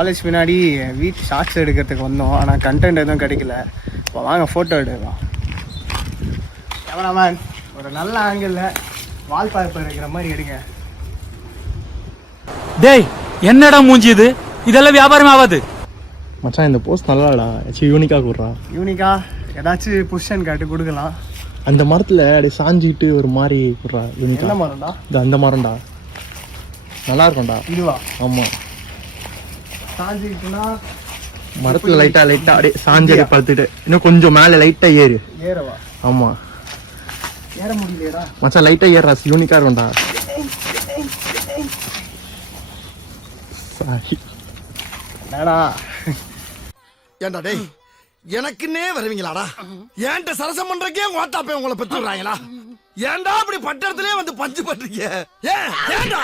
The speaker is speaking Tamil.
காலேஜ் பின்னாடி வீட்டு ஷார்ட்ஸ் எடுக்கிறதுக்கு வந்தோம். ஆனால் கண்டென்ட் எதுவும் கிடைக்கல. இப்போ வாங்க ஃபோட்டோ எடுக்கலாம். கேமராமேன் ஒரு நல்ல ஆங்கிளில் வால்பேப்பர் இருக்கிற மாதிரி எடுங்க. டேய் என்னடா மூஞ்சி இது, இதெல்லாம் வியாபாரம் ஆகாது மச்சான். இந்த போஸ்ட் நல்லாடா, யூனிக்காக கொடுறா. யூனிக்கா ஏதாச்சும் பொசிஷன் காட்டு கொடுக்கலாம். அந்த மரத்தில் அப்படியே சாஞ்சிட்டு ஒரு மாதிரி கொடுறா. யூனிக்கா என்ன மரம்டா? இது அந்த மரம்டா, நல்லா இருக்கும்டா. இதுவா? ஆமாம். சாஞ்சிக்கிட்டுனா மரத்தில் லைட்டாக அப்படியே சாஞ்சி அப்படியே படுத்துட்டு இன்னும் கொஞ்சம் மேலே லைட்டாக ஏறவா? ஆமாம். ஏற முடியலையடா மச்சான், லைட்டாக ஏறா, யூனிக்காக இருக்கும்டா. என்னடா ஏண்டா டேய், எனக்குன்னே வருவீங்களாடா? ஏன்ட்ட சரசம் பண்றக்கே ஓட்டாப்பே உங்களை பெற்றுறாங்களா? ஏன்டா அப்படி பட்டத்திலே வந்து பஞ்சு பண்றீங்க? ஏன்டா?